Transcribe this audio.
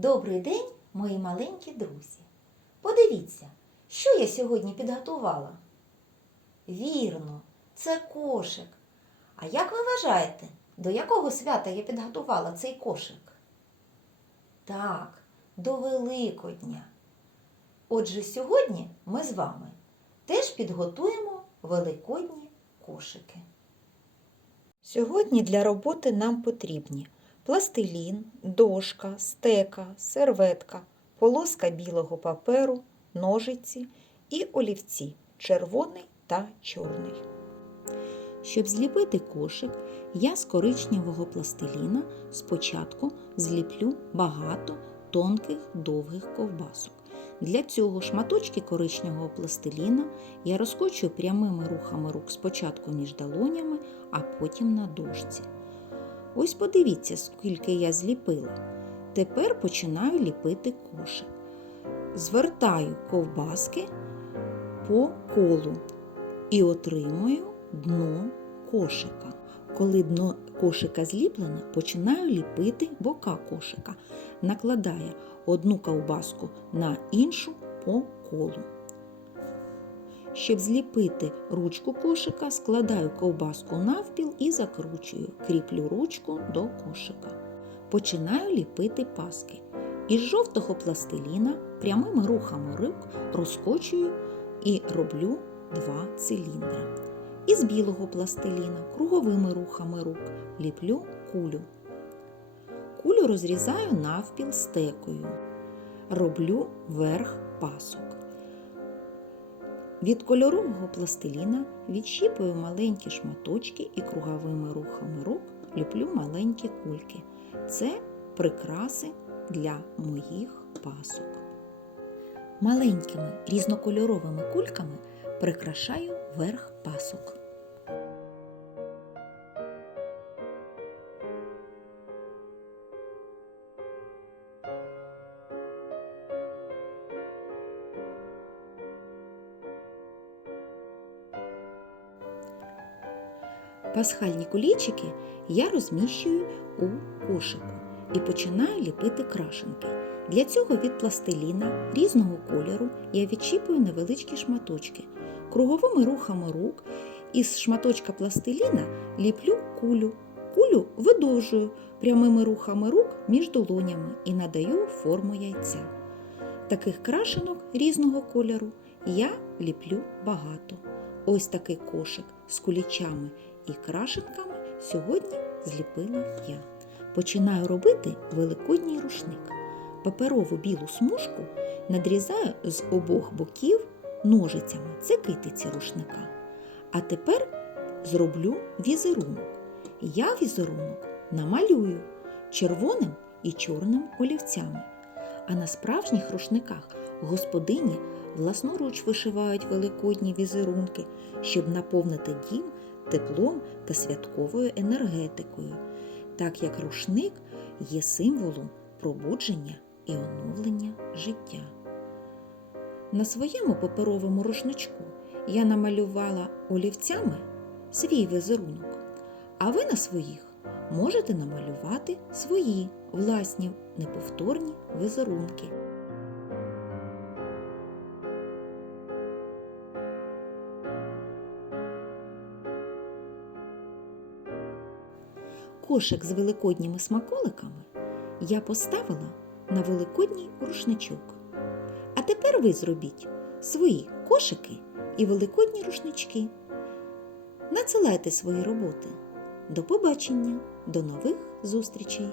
Добрий день, мої маленькі друзі. Подивіться, що я сьогодні підготувала. Вірно, це кошик. А як ви вважаєте, до якого свята я підготувала цей кошик? Так, до Великодня. Отже, сьогодні ми з вами теж підготуємо великодні кошики. Сьогодні для роботи нам потрібні пластилін, дошка, стека, серветка, полоска білого паперу, ножиці і олівці червоний та чорний. Щоб зліпити кошик, я з коричневого пластиліна спочатку зліплю багато тонких довгих ковбасок. Для цього шматочки коричневого пластиліна я розкочую прямими рухами рук спочатку між долонями, а потім на дошці. Ось подивіться, скільки я зліпила. Тепер починаю ліпити кошик. Звертаю ковбаски по колу і отримую дно кошика. Коли дно кошика зліплене, починаю ліпити бока кошика. Накладаю одну ковбаску на іншу по колу. Щоб зліпити ручку кошика, складаю ковбаску навпіл і закручую, кріплю ручку до кошика. Починаю ліпити паски. Із жовтого пластиліна прямими рухами рук розкочую і роблю два циліндри. Із білого пластиліна круговими рухами рук ліплю кулю. Кулю розрізаю навпіл стекою. Роблю верх пасок. Від кольорового пластиліна відщіпую маленькі шматочки і круговими рухами рук ліплю маленькі кульки. Це прикраси для моїх пасок. Маленькими різнокольоровими кульками прикрашаю верх пасок. Пасхальні кулічики я розміщую у кошику і починаю ліпити крашенки. Для цього від пластиліна різного кольору я відчіпую невеличкі шматочки. Круговими рухами рук із шматочка пластиліна ліплю кулю. Кулю видовжую прямими рухами рук між долонями і надаю форму яйця. Таких крашенок різного кольору я ліплю багато. Ось такий кошик з кулічами і крашенками сьогодні зліпила я. Починаю робити великодній рушник. Паперову білу смужку надрізаю з обох боків ножицями. Це китиці рушника. А тепер зроблю візерунок. Я візерунок намалюю червоним і чорним олівцями. А на справжніх рушниках господині власноруч вишивають великодні візерунки, щоб наповнити дім теплом та святковою енергетикою, так як рушник є символом пробудження і оновлення життя. На своєму паперовому рушничку я намалювала олівцями свій візерунок, а ви на своїх можете намалювати свої власні неповторні візерунки. Кошик з великодніми смаколиками я поставила на великодній рушничок. А тепер ви зробіть свої кошики і великодні рушнички. Надсилайте свої роботи. До побачення, до нових зустрічей!